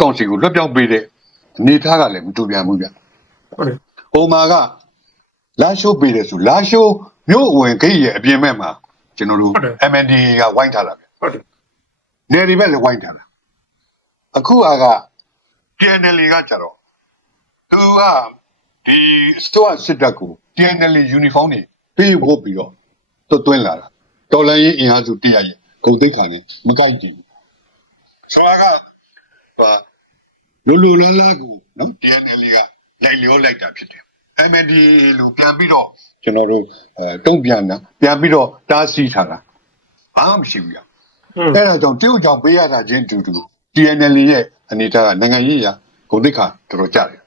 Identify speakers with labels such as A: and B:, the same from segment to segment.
A: ကောင်စီကိုလွှတ်ပြောင်းပေးတဲ့အနေအထားကလည်းမတူပြန်ဘူးဗျ
B: ဟုတ်တယ်
A: ဟိုမှာကလာရှိုးပေးတယ်ဆိုလာရှိုးမြို့အဝင်ဂိတ်ရဲ့အပြင်ဘက်မှာကျွန်တော်တို့
B: ဟုတ်တယ်
A: MND ကဝိုင်းထားတာဗျ
B: ဟုတ်တယ်
A: နေဒီဘက်လည်းဝိုင်းထားတာအခုကက TNL ကကြတော့သူကဒီစတော့စစ်တပ်ကို TNL uniform တွေပေးဖို့ပြီးတော့သွတ်သွင်းလာတာတော်လိုင်းရင်အင်အားစုတရရဲ့ဂုံတိတ်ခါနဲ့မကြိုက်ကြည့်ဘူးဆိုတော့ကဟာ လူလူလားလားကိုနော် TNL ကလိုက်လျောလိုက်တာဖြစ်တယ် MND လို့ပြန်ပြီးတော့ကျွန်တော်တို့အဲတုံ့ပြန်တာပြန်ပြီးတော့တားဆီးထားတာဘာမှမရှိဘူးရ
B: อืม
A: အဲ့ဒါကြောင့်တရုတ်ကြောင့်ပေးရတာချင်းတူတူ TNL ရဲ့အနေအထားကနိုင်ငံရေးရာဂုဏ်သိက္ခာတော်တော်ကြတယ်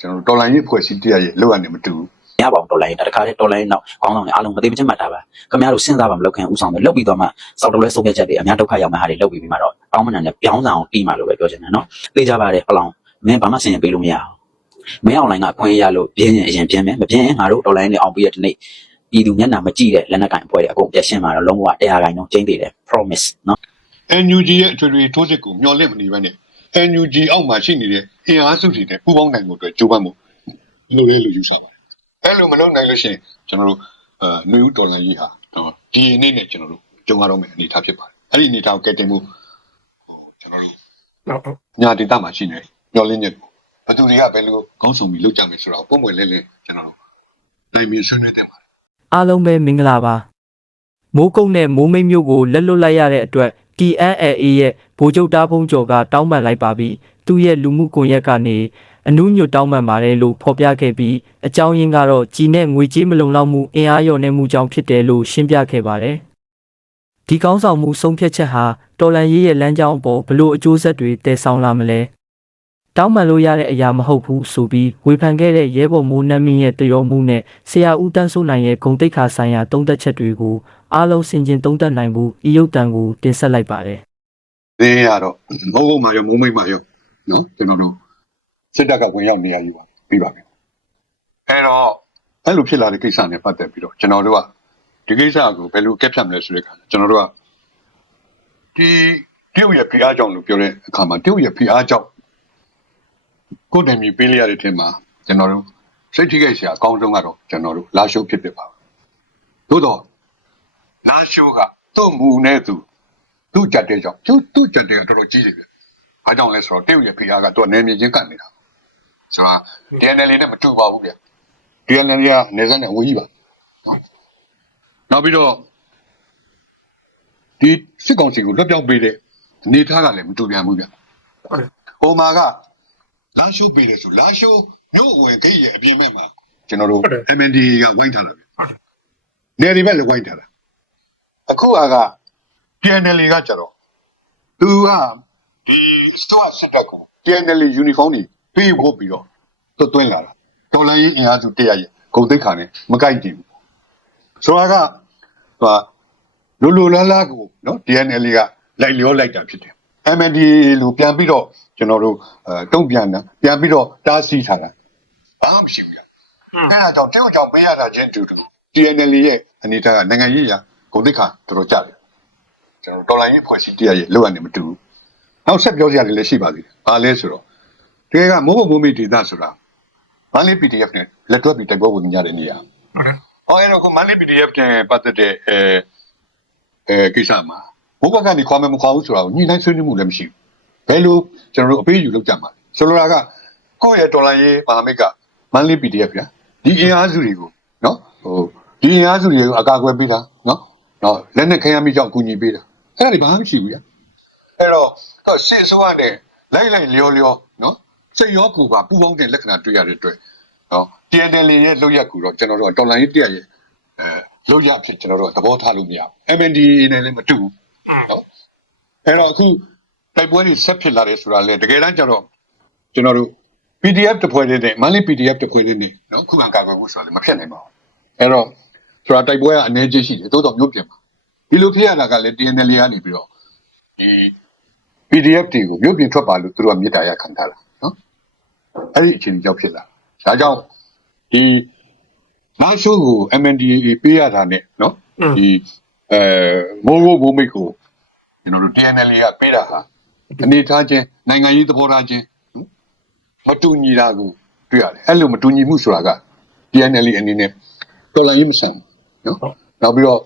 A: ကျွန်တော်တို့တော်လိုင်းရေးဖွဲ့စည်းတရားရဲ့လောက်ရနေမတူဘူး
C: ရပါအောင်တော်လိုင်းတခါတည်းတော်လိုင်းနောက်ခေါင်းဆောင်တွေအားလုံးမသိမချင်းမှတ်တာပါခင်ဗျားတို့စဉ်းစားပါမလုပ်ခင်ဥဆောင်ပဲလုပ်ပြီးတော့မှစောက်တော်လဲဆုံးဖြတ်ချက်တွေအများဒုက္ခရောက်မဲ့ဟာတွေလုပ်ပြီးပြီးမှတော့အောင်းမနန်နဲ့ပြောင်းစအောင်တီးမှလို့ပဲပြောချင်တယ်နော်သိကြပါတယ်ဖလောင်မင်းဘာမှဆင်ရင်ပေးလို့မရအောင်မင်းအွန်လိုင်းကအခွင့်အရေးရလို့ပြင်းရင်အရင်ပြင်းမယ်မပြင်းရင်ငါတို့တော်လိုင်းနဲ့အောင်ပြီးရတဲ့နေ့ပြည်သူမျက်နှာမကြည့်တဲ့လက်နက်ကင်အဖွဲ့တွေအကုန်ပြက်ရှင်းမှာတော့လုံးဝတရားကိုင်းတော့ကျင်းသေးတယ် promise နော်
A: NUG ရဲ့အထွေထွေထိုးစစ်ကိုမျှော်လင့်မနေဘဲနဲ့ NUG အောက်မှာရှိနေတဲ့အင်အားစုတွေနဲ့ပူးပေါင်းနိုင်မှုအတွက်ကြိုးပမ်းမှုလိုရဲလို့ယူဆပါတယ် အဲ့လိုမလုပ်နိုင်လို့ရှိရင်ကျွန်တော်တို့အဲနှွေဦးတော်လိုင်းရေးဟာတော့ဒီနေ့နဲ့ကျွန်တော်တို့ကြုံရတော့မယ့်အနေအထားဖြစ်ပါတယ်အဲ့ဒီအနေအထားကိုကယ်တင်မှုဟိုကျွန်တော်တို့
B: ဟုတ်ဟုတ်
A: ညာဒေတာမှာရှိနေညှော်လင်းချက်ကိုဘယ်သူတွေကဘယ်လိုကောင်းဆောင်ပြီးလုပ်ကြမယ်ဆိုတော့ပုံမွေလဲလဲကျွန်တော်တို့နိုင်ပြီးဆွေးနွေးတဲ့မှာ
D: အားလုံးပဲမင်္ဂလာပါမိုးကုတ်နဲ့မိုးမိတ်မျိုးကိုလက်လွတ်လိုက်ရတဲ့အတွက် TNLA ရဲ့ဗိုလ်ချုပ်တားဖုံးကျော်ကတောင်းပန်လိုက်ပါပြီသူ့ရဲ့လူမှုကွန်ရက်ကနေ အနုညွတ်တောင်းပန်ပါတယ်လို့ဖော်ပြခဲ့ပြီးအကြောင်းရင်းကတော့ကြီးနဲ့ငွေကြေးမလုံလောက်မှုအင်အားလျော့နေမှုကြောင့်ဖြစ်တယ်လို့ရှင်းပြခဲ့ပါတယ်ဒီကောင်းဆောင်မှုဆုံးဖြတ်ချက်ဟာတော်လန်ရေးရဲ့လမ်းကြောင်းအပေါ်ဘလို့အကျိုးဆက်တွေတည်ဆောင်လာမလဲတောင်းပန်လို့ရတဲ့အရာမဟုတ်ဘူးဆိုပြီးဝေဖန်ခဲ့တဲ့ရဲဘော်မိုးနတ်မင်းရဲ့တရောမှုနဲ့ဆရာဦးတန်းစိုးနိုင်ရဲ့ဂုံတိတ်ခါဆိုင်ရာတုံးသက်ချက်တွေကိုအားလုံးဆင်ခြင်တုံးသက်နိုင်မှုဤရုပ်တံကိုတင်ဆက်လိုက်ပါတယ်
A: သင်းရတော့မဟုတ်ဘူးမှာရောမုံမိတ်မှာရောနော်ကျွန်တော်တို့ စစ်တပ်ကဝင်ရောက်နေရယူပါပြီးပါပြီအဲ့တော့အဲ့လိုဖြစ်လာတဲ့ကိစ္စနဲ့ပတ်သက်ပြီးတော့ကျွန်တော်တို့ကဒီကိစ္စကိုဘယ်လိုကက်ဖြတ်မလဲဆိုတဲ့အခါကျွန်တော်တို့ကဒီတရုတ်ရဲ့ဖိအားကြောင့်လို့ပြောတဲ့အခါမှာတရုတ်ရဲ့ဖိအားကြောင့်ကိုယ်တိုင်မြင်ပေးလိုက်ရတဲ့ထင်မှာကျွန်တော်တို့စိတ်ထိခိုက်စရာအကောင်းဆုံးကတော့ကျွန်တော်တို့လာရှုပ်ဖြစ်ဖြစ်ပါသို့တော့လာရှုပ်ကသူ့မူနဲ့သူသူ့ကြက်တဲ့ကြောင့်သူ့သူ့ကြက်တဲ့ကတော်တော်ကြီးတယ်ဗျ။ဘာကြောင့်လဲဆိုတော့တရုတ်ရဲ့ဖိအားကသူကနေမြေချင်းကတ်နေတာ။ ဆိုတော့ DNL နဲ့မတူပါဘူးဗျ။ DNL ကနေစက်နဲ့ဝေးကြီးပါနော်။နောက်ပြီးတော့ဒီစစ်ကောင်စီကိုလွတ်ပြောင်းပေးတဲ့အနေအထားကလည်းမတူပြန်ဘူးဗျ
B: ဟုတ်တယ်။
A: ဟိုမှာကလာရှိုးပေးတယ်ဆိုလာရှိုးမြို့အဝင်ဂိတ်ရဲ့အပြင်ဘက်မှာကျွန်တော်တို့ MND ကဝိုင်းထားတယ်ဗျ။နေဒီဘက်လည်းဝိုင်းထားတာ။အခုကက PNL ကကြတော့သူကဒီစတော့စစ်တပ်ကို PNL uniform တွေ ပေးဖို့ပြီးတော့သွတ်သွင်းလာတာတော်လိုင်းရင်အင်အားစုတရရဲ့ဂုံတိတ်ခါနဲ့မကိုက်ကြည့်ဘူးဆိုတော့ကသူကလူလူလားလားကိုနော် DNL ကလိုက်လျောလိုက်တာဖြစ်တယ် MND လို့ပြန်ပြီးတော့ကျွန်တော်တို့အဲတုံ့ပြန်တာပြန်ပြီးတော့တားဆီးထားတာဘာမှမရှိဘူးအဲ့ဒါကြောင့်တယောက်ကြောင့်ပေးရတာချင်းတူတူ DNL ရဲ့အနေအထားကနိုင်ငံရေးရာဂုံတိတ်ခါတော်တော်ကြတယ်ကျွန်တော်တော်လိုင်းရေးဖွဲ့စည်းတရားရဲ့လောက်ရနေမတူဘူး။နောက်ဆက်ပြောစရာတွေလည်းရှိပါသေးတယ်။ဘာလဲဆိုတော့ တကယ်ကမိုးမမိုးမိဒေတာဆိုတာမန်လေး PDF နဲ့လက်တွဲပြီးတိုက်ပွဲဝင်ကြတဲ့နေရာ
B: ဟုတ်တယ်။
A: ဟောအဲ့တော့ကမန်လေး PDF နဲ့ပတ်သက်တဲ့အဲအဲကိစ္စမှာဘုဘကနေခွာမယ်မခွာဘူးဆိုတာကိုညှိနှိုင်းဆွေးနွေးမှုလည်းမရှိဘူး။ဘယ်လိုကျွန်တော်တို့အပေးယူလုပ်ကြမှာလဲ။ဆိုလိုတာကကိုယ့်ရဲ့တော်လိုင်းရေးမဟာမိတ်ကမန်လေး PDF ဗျာဒီအင်အားစုတွေကိုနော်ဟိုဒီအင်အားစုတွေကိုအကာအကွယ်ပေးတာနော်နော်လက်နဲ့ခရမ်းမိကြောင့်ကူညီပေးတာအဲ့ဒါတွေဘာမှမရှိဘူးဗျာအဲ့တော့ဟောစစ်အစိုးရနဲ့လိုက်လိုက်လျောလျောနော် စိတ်ရောကိုယ်ပါပူပေါင်းတဲ့လက္ခဏာတွေ့ရတဲ့အတွက်နော် TNL ရဲ့လောက်ရက်ကူတော့ကျွန်တော်တို့ကတော်လိုင်းရေးတရားရဲ့အဲလောက်ရအဖြစ်ကျွန်တော်တို့ကသဘောထားလို့မရဘူး MND နဲ့လည်းမတူဘူးဟုတ်အဲ့တော့အခုတိုက်ပွဲတွေဆက်ဖြစ်လာတယ်ဆိုတာလေတကယ်တမ်းကျတော့ကျွန်တော်တို့ PDF တစ်ဖွဲ့လေးနဲ့မန်လေး PDF တစ်ဖွဲ့လေးနဲ့နော်ခုခံကာကွယ်ဖို့ဆိုတာလည်းမဖြစ်နိုင်ပါဘူးအဲ့တော့ဆိုတာတိုက်ပွဲကအနေချင်းရှိတယ်တိုးတော့မျိုးပြင်ပါဒီလိုဖြစ်ရတာကလည်း TNL ကနေပြီးတော့ဒီ PDF တွေကိုမြို့ပြင်ထွက်ပါလို့သူတို့ကမြေတားရခံထားတာနော် အဲ့ဒီအချိန်ကြောက်ဖြစ်လာဒါကြောင့်ဒီနောက်ရှိုးကို MNDAA ပေးရတာနဲ့နော်
B: อืม
A: ဒီအဲမိုးဘိုးဘိုးမိတ်ကိုကျွန်တော်တို့ DNL ကပေးတာဟာအနေထားချင်းနိုင်ငံရေးသဘောထားချင်းမတူညီတာကိုတွေ့ရတယ်အဲ့လိုမတူညီမှုဆိုတာက PNL အနေနဲ့တော်လိုင်းရေးမဆန်နော်နောက်ပြီးတော့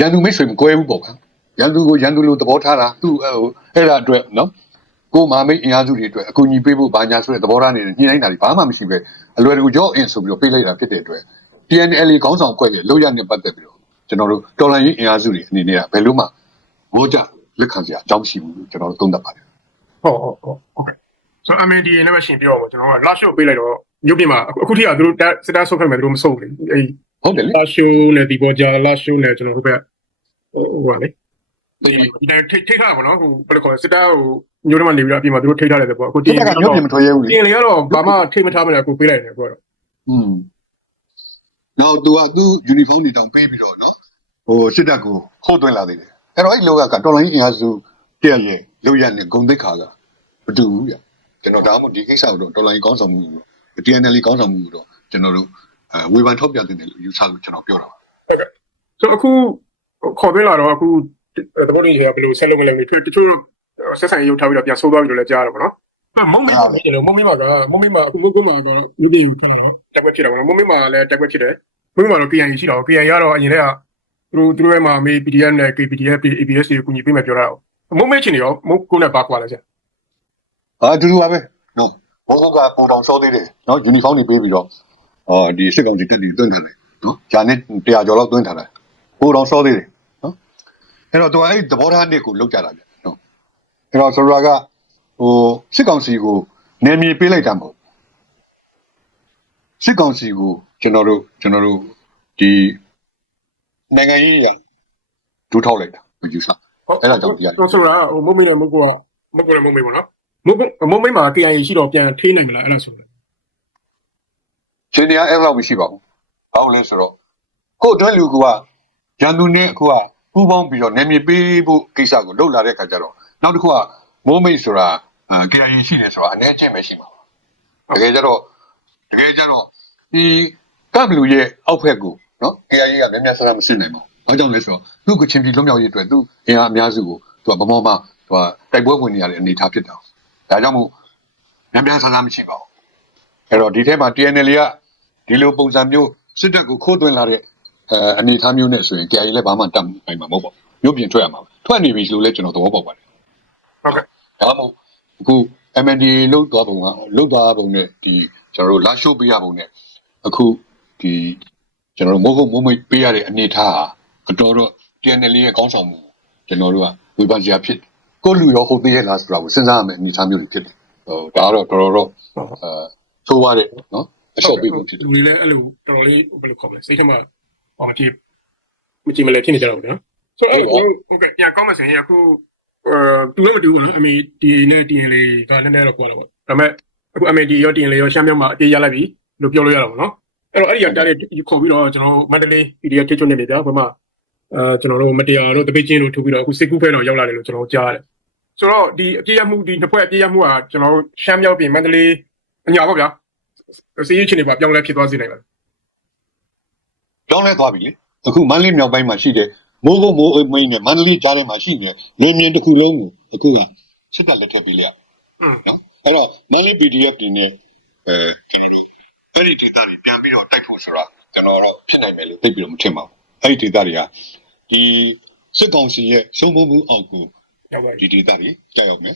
A: ရန်သူမိတ်ဆွေမကွဲဘူးပေါ့ဗျာရန်သူကိုရန်သူလိုသဘောထားတာသူ့အဲ့ဒါအတွက်နော် ကိုမာမိတ်အင်အားစုတွေအတွက်အကူအညီပေးဖို့ဘာညာဆိုတဲ့သဘောထားနေတဲ့ညှိနှိုင်းတာတွေဘာမှမရှိပဲအလွယ်တကူကြော့အင်ဆိုပြီးတော့ပေးလိုက်တာဖြစ်တဲ့အတွက် PNL ခေါင်းဆောင်ကွက်ရဲ့လောက်ရနဲ့ပတ်သက်ပြီးတော့ကျွန်တော်တို့တော်လိုင်းရေးအင်အားစုတွေအနေနဲ့ကဘယ်လို့မှဝေါ်ကြလက်ခံစရာအကြောင်းမရှိဘူးလို့ကျွန်တော်တို့သုံးသပ်ပါတယ်
B: ဟုတ်ဟုတ်ဟုတ်ဟုတ်ကဲ့ဆိုတော့ MNDA နဲ့ပဲရှင်ပြောအောင်ကျွန်တော်ကလာရှိုးပေးလိုက်တော့မြို့ပြင်မှာအခုထိကသူတို့စစ်တာဆုတ်ခိုင်းမယ်သူတို့မဆုတ်ဘူးလေအဲ
A: ဟုတ်တယ်လေ
B: လာရှိုးနဲ့ဒီပေါ်ကြာလာရှိုးနဲ့ကျွန်တော်ဟိုဘက်ဟိုဟိုလေဒီတိုင်း ထိထိထားပါနော်ဟိုဘယ်လိုခေါ်လဲစစ်တပ်ကိုမျိုးတွေမှာနေပြီးတော့အပြင်မှာသူတို့ထိထားတယ်ပေါ့အခုတင်
A: ကတော့မျိုးပြင်မထွက်ရဘူး
B: တင်လေကတော့ဘာမှထိမထားမလဲအခုပေးလိုက်တယ်ကိုကတော့
A: อืมနောက်သူကသူ့ယူနီဖောင်းတွေတောင်ပေးပြီးတော့နော်ဟိုစစ်တပ်ကိုခိုးသွင်းလာသေးတယ်အဲ့တော့အဲ့လောကကတော်လိုင်းအင်အားစုတက်ရဲ့လောက်ရနဲ့ဂုံသိက္ခာကမတူဘူးဗျကျွန်တော်ဒါမှမဟုတ်ဒီကိစ္စကိုတော့တော်လိုင်းကောင်းဆောင်မှုလို့ TNL ကောင်းဆောင်မှုတော့ကျွန်တော်တို့အဲဝေဖန်ထောက်ပြတင်တယ်လို့ယူဆလို့ကျွန်တော်ပြောတာပါ
B: ဟုတ်ကဲ့ဆိုအခုခေါ်သွင်းလာတော့အခု သဘောတူညီချက်ကဘယ်လိုဆက်လုပ်မလဲတချို့တချို့ဆက်ဆံရေးရုပ်ထားပြီးတော့ပြန်ဆိုးသွားပြီလို့လည်းကြားရတော့ဗောနော်မုံမင်းမဖြစ်တယ်မုံမင်းမကမုံမင်းမအခုမုံကမှာကတော့ရုပ်ရည်ယူထားတော့တက်ွက်ဖြစ်တယ်ဗောနော်မုံမင်းမလည်းတက်ွက်ဖြစ်တယ်မုံမင်းမတော့ KN ရှိတော့ KN ရတော့အရင်ကသူတို့သူတို့ရဲ့မှာမေ PDF နဲ့ KPDF ABS ကိုကူညီပေးမယ်ပြောတာမုံမင်းချင်းရောမုံကိုနဲ့ပါကွာလဲဆရာ
A: အာအတူတူပါပဲနော်ဘောကကပုံတောင်စောသေးတယ်နော် uniform တွေပေးပြီးတော့အော်ဒီစစ်ကောင်စီတက်တွေတွန်းထားတယ်နော်ဂျာနဲ့100ကျော်လောက်တွန်းထားတယ်ပုံတောင်စောသေးတယ်နော် အဲ့တော့သူကအဲ့သဘောထားနှစ်ကိုလောက်ကြတာဗျနော်အဲ့တော့ဆိုတော့ကဟိုစစ်ကောင်စီကိုနယ်မြေပေးလိုက်တာမဟုတ်စစ်ကောင်စီကိုကျွန်တော်တို့ကျွန်တော်တို့ဒီနိုင်ငံရေးရဒူးထောက်လိုက်တာယူဆအဲ့ဒါကြောင့်ပြရတယ်
B: ဆိုဆိုတော့ဟိုမုံမင်းနဲ့မုံကိုမုံကိုနဲ့မုံမင်းဗောနော်မုံမုံမင်းမှာ KN ရှိတော့ပြန်ထိနိုင်မလားအဲ့ဒါဆိုတော့
A: ရှင်နေရအဲ့လောက်မရှိပါဘူး။ဘာလို့လဲဆိုတော့ကို့အတွင်းလူကရန်သူနဲ့အခုက ပူးပေါင်းပြီးတော့နေမြေပေးဖို့ကိစ္စကိုလှုပ်လာတဲ့ခါကျတော့နောက်တစ်ခုကမိုးမိတ်ဆိုတာအဲ KIA ရှိတယ်ဆိုတာအနေချင်းပဲရှိမှာပါ။တကယ်ကြတော့တကယ်ကြတော့ဒီကပ်ဘလူရဲ့အောက်ဖက်ကိုနော် KIA ကမြန်မြန်ဆဆမစစ်နိုင်ပါဘူး။ဘာကြောင့်လဲဆိုတော့သူ့ကချင်ပြည်လွတ်မြောက်ရေးအတွက်သူ့အင်အားအများစုကိုသူကဗမာမှာသူကတိုက်ပွဲဝင်နေရတဲ့အနေအထားဖြစ်တာ။ဒါကြောင့်မို့မြန်မြန်ဆဆမရှိပါဘူး။အဲ့တော့ဒီထဲမှာ TNL ကဒီလိုပုံစံမျိုးစစ်တပ်ကိုခိုးသွင်းလာတဲ့ အဲအနေအထားမျိုးနဲ့ဆိုရင်ကြာကြီးလည်းဘာမှတတ်နိုင်မှာမဟုတ်ပါဘူးမြို့ပြင်ထွက်ရမှာပါထွက်နေပြီလို့လည်းကျွန်တော်သဘောပေါက်ပါတယ်
B: ဟုတ်ကဲ့
A: ဒါမှမဟုတ်အခု MND လုတ်သွားပုံကလုတ်သွားပုံနဲ့ဒီကျွန်တော်တို့လာရှိုးပေးရပုံနဲ့အခုဒီကျွန်တော်တို့မိုးကုတ်မိုးမိတ်ပေးရတဲ့အနေအထားဟာအတော်တော့ TNL ရဲ့ကောင်းဆောင်မှုကျွန်တော်တို့ကဝေဖန်စရာဖြစ်တယ်ကိုယ့်လူရောဟုတ်သေးရဲ့လားဆိုတာကိုစဉ်းစားရမယ်အနေအထားမျိုးတွေဖြစ်တယ်ဟိုဒါကတော့တော်တော်တော့အဲဆိုးရတယ်နော်အလျှော့ပေးဖို့ဖြစ်တယ်
B: လူတွေလည်းအဲ့လိုတော်တော်လေးဘယ်လိုခေါ်မလဲစိတ်ထဲမှာ ဟောမကြည့်မကြည့်မလဲဖြစ်နေကြတော့ဗျာဆိုတော့ဟုတ်ကဲ့ပြန်ကောင်းမစင်ရအခုအဲသူလည်းမတူဘူးနော်အမေဒီနဲ့တင်လေးကနည်းနည်းတော့ကွာတော့ပေါ့ဒါပေမဲ့အခုအမေဒီရောတင်လေးရောရှမ်းမြောက်မှာအတေးရလိုက်ပြီလို့ပြောလို့ရတော့ဗောနော်အဲ့တော့အဲ့ဒီကတားလေးခေါ်ပြီးတော့ကျွန်တော်မန္တလေး PDF ထိချွတ်နေနေကြဘာမှအဲကျွန်တော်တို့မတရားတို့တပိတ်ချင်းတို့ထုတ်ပြီးတော့အခုစစ်ကူဖဲတော့ရောက်လာတယ်လို့ကျွန်တော်ကြားရတယ်ဆိုတော့ဒီအပြည့်ရမှုဒီနှစ်ဖွဲ့အပြည့်ရမှုကကျွန်တော်ရှမ်းမြောက်ပြင်မန္တလေးအညာပေါ့ဗျာစီးရေးချင်းတွေပါပြောင်းလဲဖြစ်သွားစေနိုင်ပါ
A: ပြောင်းလဲသွားပြီလေအခုမန္တလေးမြောက်ပိုင်းမှာရှိတဲ့မိုးကုတ်မိုးအိမ်မိန်နဲ့မန္တလေးကြားထဲမှာရှိနေတဲ့လင်းမြင်တစ်ခုလုံးကိုအခုကစစ်တပ်လက်ထပ်ပေးလိုက်ရ
B: อืม
A: နော်အဲ့တော့မန္တလေး PDF တွေနဲ့အဲကျွန်တော်တို့အဲ့ဒီဒေသတွေပြန်ပြီးတော့တိုက်ဖို့ဆိုတာကျွန်တော်တော့ဖြစ်နိုင်မယ်လို့သိပြီးတော့မထင်ပါဘူးအဲ့ဒီဒေသတွေကဒီစစ်ကောင်စီရဲ့ရှုံးမှုမှုအောက်ကို
B: ရောက်ပါ
A: ဒီဒေသတွေကြောက်ရောက်မယ်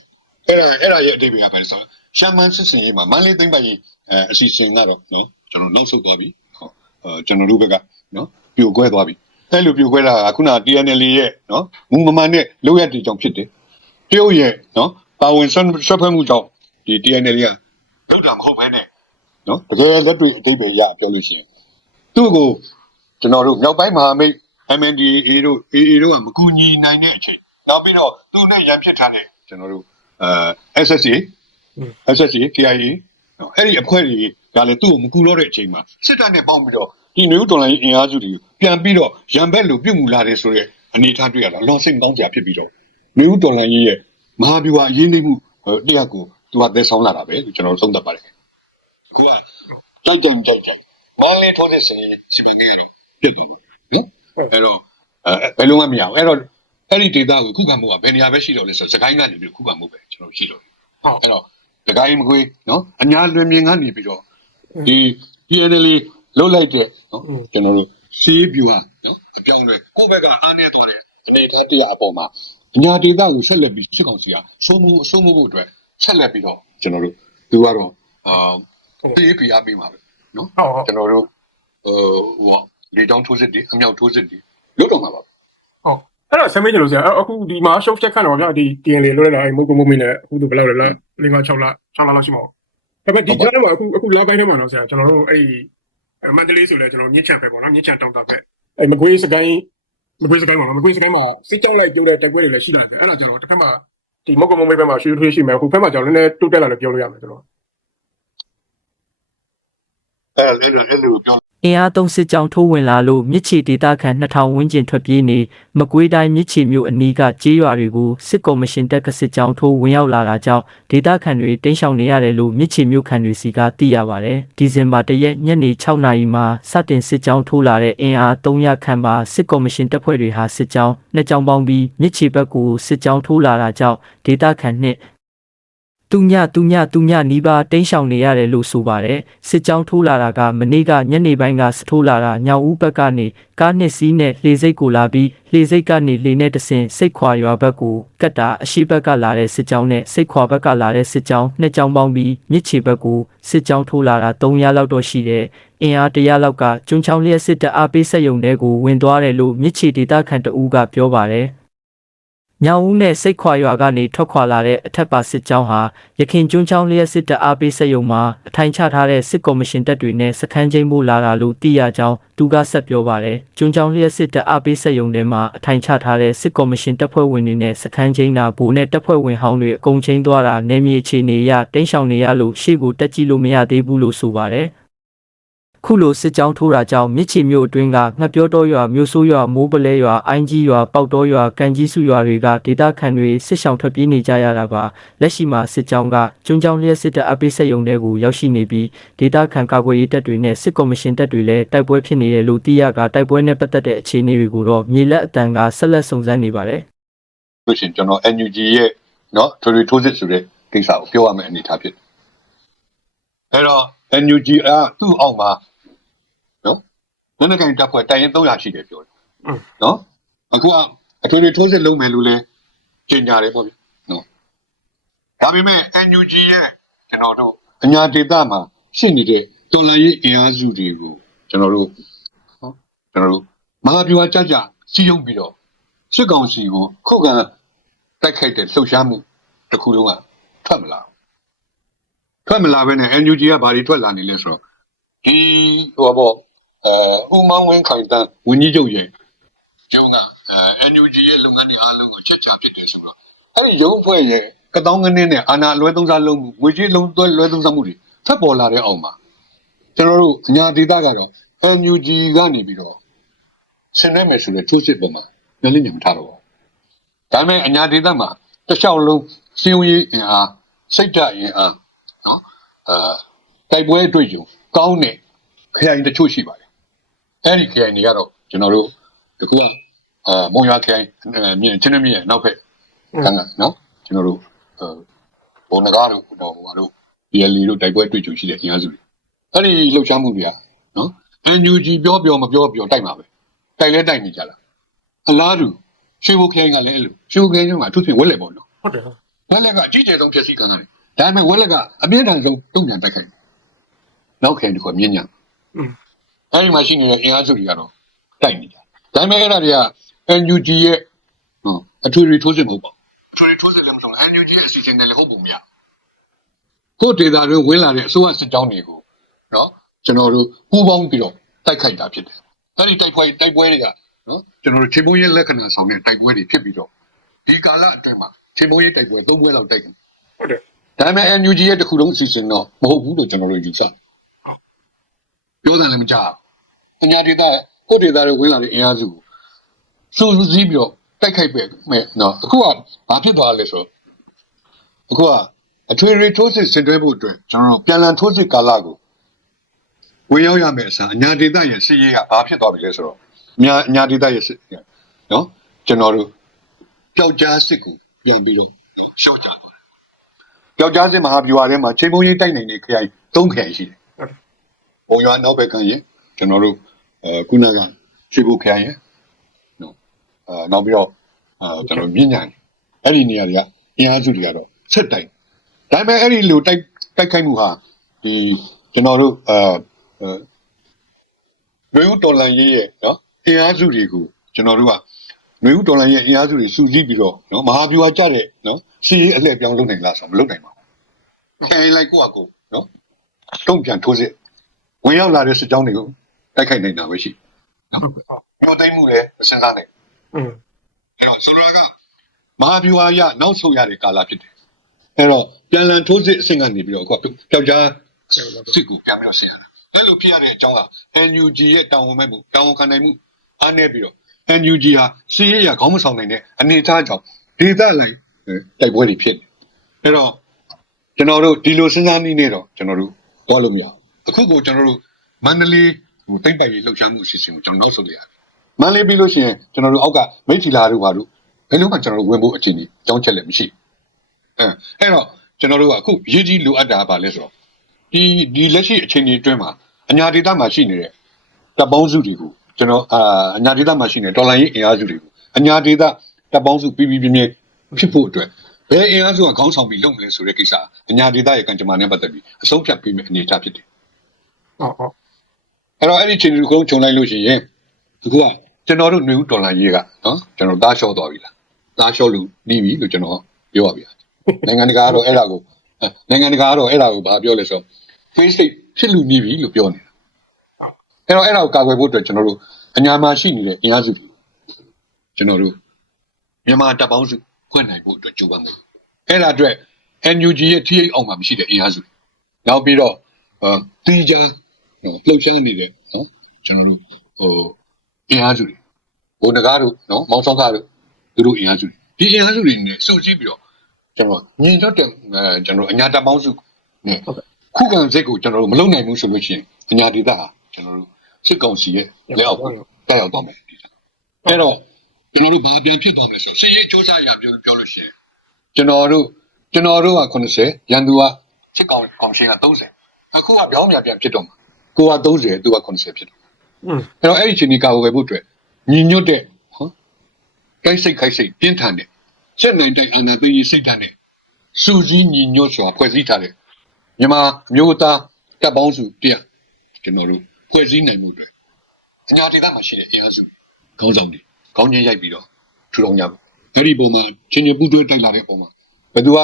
A: အဲ့ဒါအဲ့ဒါရဲ့အတိတ်ကပဲဆိုတော့ရှမ်းမန်းစစ်စင်ရေးမှာမန္တလေးသိမ့်ပိုင်ရေးအဲအစီအစဉ်ကတော့နော်ကျွန်တော်နောက်ဆုတ်သွားပြီဟုတ်အဲကျွန်တော်တို့ဘက်က နော်ပြိုကွဲသွားပြီအဲ့လိုပြိုကွဲတာကခုန TNL ရဲ့နော်မူမမှန်တဲ့လောက်ရတဲ့ကြောင့်ဖြစ်တယ်တရုတ်ရဲ့နော်ပါဝင်ဆွဆွဖွဲ့မှုကြောင့်ဒီ TNL ကလောက်တာမဟုတ်ဘဲနဲ့နော်တကယ်လက်တွေ့အတိတ်ပဲရပြောလို့ရှိရင်သူ့ကိုကျွန်တော်တို့မြောက်ပိုင်းမဟာမိတ် MNDAA တို့ AA တို့ကမကူညီနိုင်တဲ့အချိန်နောက်ပြီးတော့သူ့နဲ့ရန်ဖြစ်ထားတဲ့ကျွန်တော်တို့အဲ SSA SSA KIA နော်အဲ့ဒီအဖွဲ့တွေကလည်းသူ့ကိုမကူတော့တဲ့အချိန်မှာစစ်တပ်နဲ့ပေါင်းပြီးတော့ ဒီနယူးတော်လိုင်းအင်အားစုတွေကိုပြန်ပြီးတော့ရန်ဘက်လိုပြုတ်မှုလာတယ်ဆိုတဲ့အနေအထားတွေ့ရတာလောစိတ်ကောင်းစရာဖြစ်ပြီးတော့နယူးတော်လိုင်းရဲ့မဟာဗျူဟာအရင်းနှီးမှုတရားကိုသူကသယ်ဆောင်လာတာပဲလို့ကျွန်တော်သုံးသပ်ပါတယ်အခုကကြောက်ကြံကြောက်ကြံမန်လေးထိုးတဲ့ဆိုရင်စီပန်ကြီးပြတ်တယ်နော်အဲ့တော့အဲဘယ်လုံးမှမရဘူးအဲ့တော့အဲ့ဒီဒေတာကိုခုခံမှုကဘယ်နေရာပဲရှိတော့လဲဆိုတော့စကိုင်းကနေပြီးခုခံမှုပဲကျွန်တော်ရှိတော့
B: ဟုတ်
A: အဲ့တော့စကိုင်းမကွေးနော်အညာလွင်မြင်ကနေပြီးတော့ဒီ PNL လုတ်လိုက်တဲ့နော်ကျွန်တော်တို့စီးပြူဟာနော်အပြောင်းလဲကိုယ့်ဘက်ကအားနေသွားတယ်အနေနဲ့တရားအပေါ်မှာအညာဒေတာကိုဆက်လက်ပြီးစစ်ကောင်စီကစိုးမှုအစိုးမှုဖို့အတွက်ဆက်လက်ပြီးတော့ကျွန်တော်တို့သူကတော့အာတေးပြအားပေးမှာပဲနော်
B: ဟုတ်ဟုတ်
A: ကျွန်တော်တို့ဟိုဟိုလေတောင်းထိုးစစ်တွေအမြောက်ထိုးစစ်တွေလုတ်တော့မှာပါ
B: ဟုတ်အဲ့တော့ဆမ်းမေးကြလို့ဆရာအဲ့အခုဒီမှာ show check ခန့်တော့ဗျာဒီ TN လေးလွတ်လာအဲ့မုတ်ကမုတ်မင်းနဲ့အခုတို့ဘယ်လောက်လဲလား၄၅6လ6လလောက်ရှိမှာဒါပေမဲ့ဒီကြားထဲမှာအခုအခုလာပိုင်းထဲမှာတော့ဆရာကျွန်တော်တို့အဲ့ မန္တလေးဆိုလဲကျွန်တော်မြစ်ချံပဲပေါ့နော်မြစ်ချံတောင်တာပဲအဲ့မကွေးစကိုင်းမကွေးစကိုင်းမှာမကွေးစကိုင်းမှာစစ်ကြောက်လိုက်ပြုတ်တဲ့တက်ကွဲတွေလည်းရှိလာတယ်အဲ့ဒါကျွန်တော်တစ်ဖက်မှာဒီမုတ်ကမုတ်မင်းဘက်မှာရွှေထွေးရှိမယ်အခုဖက်မှာကျွန်တော်လည်းတိုးတက်လာလို့ပြောလို့ရမယ်ကျွန်တော်
A: အဲ့ဒါလည်းအဲ့လိုပြော
D: အင်အားသုံးစစ်ကြောင်းထိုးဝင်လာလို့မြစ်ချီဒေသခံ2000ဝန်းကျင်ထွက်ပြေးနေမကွေးတိုင်းမြစ်ချီမြို့အနီးကကြေးရွာတွေကိုစစ်ကော်မရှင်တက်ကစစ်ကြောင်းထိုးဝင်ရောက်လာတာကြောင့်ဒေသခံတွေတိမ်းရှောင်နေရတယ်လို့မြစ်ချီမြို့ခံတွေစီကသိရပါတယ်။ဒီဇင်ဘာ၁ရက်ညနေ6နာရီမှာစတင်စစ်ကြောင်းထိုးလာတဲ့အင်အား300ခန့်ပါစစ်ကော်မရှင်တပ်ဖွဲ့တွေဟာစစ်ကြောင်းနှစ်ကြောင်းပေါင်းပြီးမြစ်ချီဘက်ကိုစစ်ကြောင်းထိုးလာတာကြောင့်ဒေသခံနှစ် တူညတူညတူညနီးပါးတိမ်းရှောင်နေရတယ်လို့ဆိုပါတယ်စစ်ကြောင်းထိုးလာတာကမနေ့ကညနေပိုင်းကစထိုးလာတာညောင်ဦးဘက်ကနေကားနှစ်စီးနဲ့လှေစိတ်ကိုလာပြီးလှေစိတ်ကနေလှေနဲ့တဆင်စိတ်ခွာရွာဘက်ကိုကတ်တာအရှိဘက်ကလာတဲ့စစ်ကြောင်းနဲ့စိတ်ခွာဘက်ကလာတဲ့စစ်ကြောင်းနှစ်ကြောင်းပေါင်းပြီးမြစ်ချေဘက်ကိုစစ်ကြောင်းထိုးလာတာ300လောက်တော့ရှိတယ်အင်အား100လောက်ကကျွန်းချောင်းလျက်စစ်တပ်အားပေးဆက်ယုံတဲ့ကိုဝင်သွားတယ်လို့မြစ်ချေဒေသခံတအူးကပြောပါတယ် ညောင်ဦးနဲ့စိတ်ခွာရွာကနေထွက်ခွာလာတဲ့အထက်ပါစစ်ကြောင်းဟာရခင်ကျွန်းချောင်းလျက်စစ်တပ်အားပေးဆက်ယုံမှာအထိုင်ချထားတဲ့စစ်ကော်မရှင်တပ်တွေနဲ့စခန်းချင်းမှုလာတာလို့သိရကြောင်းသူကဆက်ပြောပါတယ်ကျွန်းချောင်းလျက်စစ်တပ်အားပေးဆက်ယုံထဲမှာအထိုင်ချထားတဲ့စစ်ကော်မရှင်တပ်ဖွဲ့ဝင်တွေနဲ့စခန်းချင်းနာဘူနဲ့တပ်ဖွဲ့ဝင်ဟောင်းတွေအကုန်ချင်းသွားတာနေမြေအခြေအနေအရတင်းရှောင်နေရလို့ရှေ့ကိုတက်ကြည့်လို့မရသေးဘူးလို့ဆိုပါတယ် ခုလိုစစ်ကြောင်းထိုးတာကြောင့်မြစ်ချီမြို့အတွင်းကငှက်ပြောတော်ရွာမြို့ဆိုးရွာမိုးပလဲရွာအိုင်းကြီးရွာပေါက်တော်ရွာကန်ကြီးစုရွာတွေကဒေသခံတွေစစ်ဆောင်ထွက်ပြေးနေကြရတာပါလက်ရှိမှာစစ်ကြောင်းကကျွန်းချောင်းလျက်စစ်တပ်အပိဆက်ယုံတဲ့ကိုရောက်ရှိနေပြီးဒေသခံကာကွယ်ရေးတပ်တွေနဲ့စစ်ကော်မရှင်တပ်တွေလည်းတိုက်ပွဲဖြစ်နေတယ်လို့သိရကတိုက်ပွဲနဲ့ပတ်သက်တဲ့အခြေအနေတွေကိုတော့မြေလက်အတန်ကဆက်လက်စုံစမ်းနေပါတယ်
A: လို့ရှိရင်ကျွန်တော် NUG ရဲ့နော်ထွေထွေထိုးစစ်ဆိုတဲ့ကိစ္စကိုပြောရမယ့်အနေအထားဖြစ်တယ်အဲ့တော့ NUG ကသူ့အောက်မှာနော် နည်းနည်းကင်တပ်ဖွဲ့တိုင်ရင်300ရှိတယ်ပြောတယ်နော်အခုကအထွေထွေထိုးစစ်လုပ်မယ်လို့လဲကြေညာတယ်ပေါ့ဗျနော်ဒါပေမဲ့ NUG ရဲ့ကျွန်တော်တို့အညာဒေတာမှာရှိနေတဲ့တော်လန်ရေးအင်အားစုတွေကိုကျွန်တော်တို့နော်ကျွန်တော်တို့မဟာဗျူဟာကြကြစီးရုံပြီးတော့စစ်ကောင်စီကိုခုခံတိုက်ခိုက်တဲ့လှုပ်ရှားမှုတစ်ခုလုံးကထွက်မလာဘူးထွက်မလာဘဲနဲ့ NUG ကဘာတွေထွက်လာနေလဲဆိုတော့ဒီဟိုဘော အဲဥမောင်းဝင်းခိုင်တန်းဝင်းကြီးချုပ်ရဲ့ကျုံကအဲ NUG ရဲ့လုပ်ငန်းတွေအားလုံးကိုချက်ချဖြစ်တယ်ဆိုတော့အဲ့ဒီရုံးအဖွဲ့ရဲ့ကတောင်းကနင်းနဲ့အာနာအလွဲသုံးစားလုံးမှုငွေကြေးလုံးသွဲလွဲသုံးစားမှုတွေထပ်ပေါ်လာတဲ့အောင်မှာကျွန်တော်တို့အညာဒေတာကတော့ NUG ကနေပြီးတော့ဆင်နွှဲမယ်ဆိုတဲ့ထိုးစစ်ပုံမှာလည်းလည်းညမထားတော့ဘူးဒါပေမဲ့အညာဒေသမှာတစ်လျှောက်လုံးစီဝေးအင်အားစိတ်ဓာတ်အင်အားနော်အဲတိုက်ပွဲအတွေ့အကြုံကောင်းတဲ့ခရိုင်တချို့ရှိပါတယ် အဲ့ဒီခရိုင်တွေကတော့ကျွန်တော်တို့ဒီခုကအာမုံရွာခရိုင်အဲမြင်းချင်းမြင်းရဲ့နောက်ဖက်ကန်းကနော်ကျွန်တော်တို့အဲဘုံနဂါတို့တော့ဟိုတို့ PLE တို့တိုက်ပွဲအတွေ့အကြုံရှိတဲ့အင်အားစုတွေအဲ့ဒီလှုပ်ရှားမှုတွေကနော် NUG ပြောပြောမပြောပြောတိုက်မှာပဲတိုက်လဲတိုက်နေကြတာအလားတူရွှေဘုခိုင်းကလည်းအဲ့လိုရွှေဘုခိုင်းကသူ့ပြင်ဝက်လက်ပေါ့နော်
B: ဟုတ်တယ်ဟုတ်
A: ဝက်လက်ကအကြီးကျယ်ဆုံးဖြစ်စီကံတယ်ဒါပေမဲ့ဝက်လက်ကအပြင်းထန်ဆုံးတုံ့ပြန်တိုက်ခိုက်တယ်နောက်ခိုင်းတခုကမြင့်ညံ
B: อืม
A: အဲ့ဒီမှာရှိနေတဲ့အင်အားစုတွေကတော့တိုက်နေကြဒါပေမဲ့အဲ့ဒါတွေက NUG ရဲ့ဟိုအထွေထွေထိုးစစ်မဟုတ်ပါဘူးအထွေထွေထိုးစစ်လည်းမဆုံး NUG ရဲ့အစီအစဉ်တွေလည်းဟုတ်ပုံမရကိုဒေတာတွေဝင်လာတဲ့အစိုးရစစ်ကြောင်းတွေကိုနော်ကျွန်တော်တို့ပူးပေါင်းပြီးတော့တိုက်ခိုက်တာဖြစ်တယ်အဲ့ဒီတိုက်ပွဲတိုက်ပွဲတွေကနော်ကျွန်တော်တို့ချိန်ပုံရဲ့လက္ခဏာဆောင်တဲ့တိုက်ပွဲတွေဖြစ်ပြီးတော့ဒီကာလအတွင်းမှာချိန်မိုးရေးတိုက်ပွဲ၃ပွဲလောက်တိုက်တယ်
B: ဟုတ်တယ်။
A: ဒါပေမဲ့ NUG ရဲ့တစ်ခုလုံးအစီအစဉ်တော့မဟုတ်ဘူးလို့ကျွန်တော်တို့ယူဆတယ်။ပြောတယ်လည်းမကြားဘူး။အ ညာဒေတာကိုဒေတာတွေဝင်လာတဲ့အင်အားစုကိုစူးစည်းပြီးတော့တိုက်ခိုက်ပဲမဲ့နော်အခုကဘာဖြစ်သွားလဲဆိုတော့အခုကအထွေထွေထိုးစစ်ဆင်တွဲဖို့အတွက်ကျွန်တော်တို့ပြန်လည်ထိုးစစ်ကာလကိုဝင်ရောက်ရမယ်အစားအညာဒေတာရဲ့စီရေးကဘာဖြစ်သွားပြီလဲဆိုတော့အညာအညာဒေတာရဲ့စစ်နော်ကျွန်တော်တို့ပျောက်ကြားစစ်ကိုပြန်ပြီးတော့ရှော့ကြတယ်ပျောက်ကြားစစ်မဟာဗျူဟာထဲမှာချိန်မုံရေးတိုက်နိုင်တဲ့ခရိုင်၃ခရိုင်ရှိတယ်ဘုံရွာနောက်ဘက်ကရင်ကျွန်တော်တို့ အဲခုနကရွှေဘုခရိုင်ရနော်အဲနောက်ပြီးတော့အဲကျွန်တော်မြင့်ညာအဲ့ဒီနေရာတွေကအင်အားစုတွေကတော့စစ်တိုင်ဒါပေမဲ့အဲ့ဒီလိုတိုက်တိုက်ခိုက်မှုဟာဒီကျွန်တော်တို့အဲအဲမျိုးတော်လန်ရေးရဲ့နော်အင်အားစုတွေကိုကျွန်တော်တို့ကမျိုးတော်လန်ရဲ့အင်အားစုတွေစုစည်းပြီးတော့နော်မဟာဗျူဟာကြတဲ့နော်စီရေးအလှည့်ပြောင်းလုပ်နိုင်လားဆိုတော့မလုပ်နိုင်ပါဘူးခိုင်လိုက်ကိုယ့်အကိုနော်တုံ့ပြန်ထိုးစစ်ဝင်ရောက်လာတဲ့စစ်ကြောင်းတွေကို တိုက်ခိုက်နိုင်တာပဲရှိ
B: ဟုတ်ကဲ့ဟုတ်
A: မျိုးသိမ်းမှုလည်းမစဉ်းစားနိုင်
B: อืม
A: အဲ့တော့ဆိုတော့ကမဟာဗျူဟာရနောက်ဆုံးရတဲ့ကာလဖြစ်တယ်အဲ့တော့ပြန်လည်ထိုးစစ်အဆင့်ကနေပြီးတော့အခုပျောက်ကြား
B: ဆက်ပါတော့
A: စစ်ကူပြန်ပြီးတော့ဆင်ရတာအဲ့လိုဖြစ်ရတဲ့အကြောင်းက NUG ရဲ့တာဝန်မဲ့မှုတာဝန်ခံနိုင်မှုအားနည်းပြီးတော့ NUG ဟာစီးရဲရခေါင်းမဆောင်နိုင်တဲ့အနေအထားကြောင့်ဒေသလိုက်တိုက်ပွဲတွေဖြစ်နေအဲ့တော့ကျွန်တော်တို့ဒီလိုစဉ်းစားနည်းနဲ့တော့ကျွန်တော်တို့သွားလို့မရဘူးအခုကိုကျွန်တော်တို့မန္တလေး ဟိုတိတ်ပိုက်ရေးလှုပ်ရှားမှုအစီအစဉ်ကိုကျွန်တော်နောက်ဆုတ်လိုက်ရတယ်မန္တလေးပြီးလို့ရှိရင်ကျွန်တော်တို့အောက်ကမိတ်ထီလာတို့ဘာတို့ဘယ်လိုမှကျွန်တော်တို့ဝင်ဖို့အခြေအနေအကြောင်းချက်လည်းမရှိအဲအဲ့တော့ကျွန်တော်တို့ကအခုရေးကြီးလိုအပ်တာကဘာလဲဆိုတော့ဒီဒီလက်ရှိအခြေအနေအတွင်းမှာအညာဒေသမှာရှိနေတဲ့တပ်ပေါင်းစုတွေကိုကျွန်တော်အာအညာဒေသမှာရှိနေတဲ့တော်လိုင်းရေးအင်အားစုတွေကိုအညာဒေသတပ်ပေါင်းစုပြည်ပြည်ပြင်းပြင်းဖြစ်ဖို့အတွက်ဘယ်အင်အားစုကခေါင်းဆောင်ပြီးလုပ်မလဲဆိုတဲ့ကိစ္စအညာဒေသရဲ့ကံကြမ္မာနဲ့ပတ်သက်ပြီးအဆုံးဖြတ်ပေးမယ့်အနေအထားဖြစ်တယ်
B: ဟုတ်ဟုတ်
A: အဲ့တော့အဲ့ဒီအခြေအနေကိုခြုံလိုက်လို့ရှိရင်အခုကကျွန်တော်တို့ຫນွေဦးတော်လိုင်းရေးကနော်ကျွန်တော်သားလျှော့သွားပြီလားသားလျှော့လို့ပြီးပြီလို့ကျွန်တော်ပြောပါဗျာနိုင်ငံတကာကတော့အဲ့ဒါကိုအဲနိုင်ငံတကာကတော့အဲ့ဒါကိုဘာပြောလဲဆိုတော့ face ဖြစ်လူနေပြီလို့ပြောနေတာအဲ့တော့အဲ့ဒါကိုကာကွယ်ဖို့အတွက်ကျွန်တော်တို့အညာမှာရှိနေတဲ့အင်အားစုတွေကျွန်တော်တို့မြန်မာတပ်ပေါင်းစုဖွင့်နိုင်ဖို့အတွက်ကြိုးပမ်းမယ်အဲ့ဒါအတွက် NUG ရဲ့ TA အောင်မှာမရှိတဲ့အင်အားစုတွေနောက်ပြီးတော့အာတီဂျာ လှုပ်ရှားနေတဲ့နော်ကျွန်တော်တို့ဟိုအင်အားစုတွေဘုံနဂါတို့နော်မောင်ဆောင်ကားတို့သူတို့အင်အားစုတွေဒီအင်အားစုတွေနဲ့စုစည်းပြီးတော့ကျွန်တော်ညီတော့တဲ့အဲကျွန်တော်တို့အညာတပ်ပေါင်းစုနဲ့ခုခံစစ်ကိုကျွန်တော်တို့မလုပ်နိုင်ဘူးဆိုလို့ရှိရင်အညာဒေသဟာကျွန်တော်တို့စစ်ကောင်စီရဲ့လက်အောက်ကိုတက်ရောက်သွားမယ်ဒီကအဲ့တော့ကျွန်တော်တို့ဘာပြန်ဖြစ်သွားမလဲဆိုစစ်ရေးစ조사ရပြောပြောလို့ရှိရင်ကျွန်တော်တို့ကျွန်တော်တို့က80ရန်သူကစစ်ကောင်ကော်မရှင်က30အခုကပြောင်းပြန်ပြန်ဖြစ်တော့မှာ ကိုက30သူက80ဖြစ်တော့
B: อืม
A: အဲ့တော့အဲ့ဒီချိန်ဒီကာဝယ်ဖို့အတွက်ညီညွတ်တဲ့ဟောကိုက်စိတ်ခိုက်စိတ်ပြင်းထန်တဲ့ချက်နိုင်တဲ့အာဏာသိမ်းရေးစိတ်ဓာတ်နဲ့စူးစီးညီညွတ်စွာဖွဲ့စည်းထားတဲ့မြန်မာမျိုးသားတပ်ပေါင်းစုတရားကျွန်တော်တို့ဖွဲ့စည်းနိုင်မှုအတွက်အညာဒေသမှာရှိတဲ့အင်အားစုခေါင်းဆောင်တွေခေါင်းချင်းရိုက်ပြီးတော့ထူထောင်ကြပါအဲ့ဒီပုံမှာချင်းချင်းပူးတွဲတိုက်လာတဲ့ပုံမှာဘယ်သူက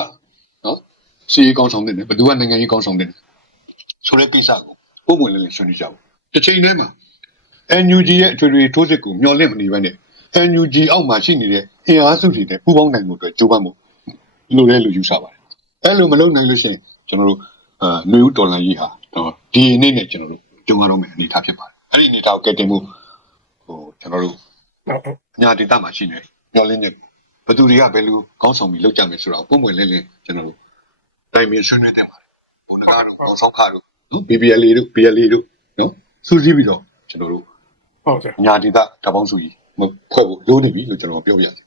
A: နော်စီရေးကောင်းဆောင်တဲ့ဘယ်သူကနိုင်ငံရေးကောင်းဆောင်တဲ့ဆိုတဲ့ကိစ္စကို ပုံမှန်လေးလေးဆွေးနွေးကြပါတစ်ချိန်တည်းမှာ NUG ရဲ့အထွေထွေထိုးစစ်ကိုမျှော်လင့်မနေဘဲနဲ့ NUG အောက်မှာရှိနေတဲ့အင်အားစုတွေနဲ့ပူးပေါင်းနိုင်မှုအတွက်ကြိုးပမ်းမှုလိုတယ်လို့ယူဆပါတယ်အဲ့လိုမလုပ်နိုင်လို့ရှိရင်ကျွန်တော်တို့အာຫນွေဦးတော်လန်ကြီးဟာတော့ဒီနေ့နဲ့ကျွန်တော်တို့ကြုံရတော့မယ့်အနေအထားဖြစ်ပါတယ်အဲ့ဒီအနေအထားကိုကဲတင်မှုဟိုကျွန်တော်တို့
B: ဟုတ်ဟုတ်
A: ညာဒေသမှာရှိနေမျောလင်းချက်ဘယ်သူတွေကဘယ်လိုကောင်းဆောင်ပြီးလုပ်ကြမယ်ဆိုတာကိုပုံမှန်လင်းလင်းကျွန်တော်တို့တိုင်ပင်ဆွေးနွေးတဲ့ပါတယ်ဘုံနဂါတို့ပေါဆောင်ခါတို့ နော် BBL တို့ BL တို့နော်စူးစီးပြီးတော့ကျွန်တော်တို့
B: ဟုတ်ကဲ့
A: ညာဒေသတပေါင်းစုကြီးမဖွဲ့ဖို့လိုနေပြီလို့ကျွန်တော်ပြောပြရစီ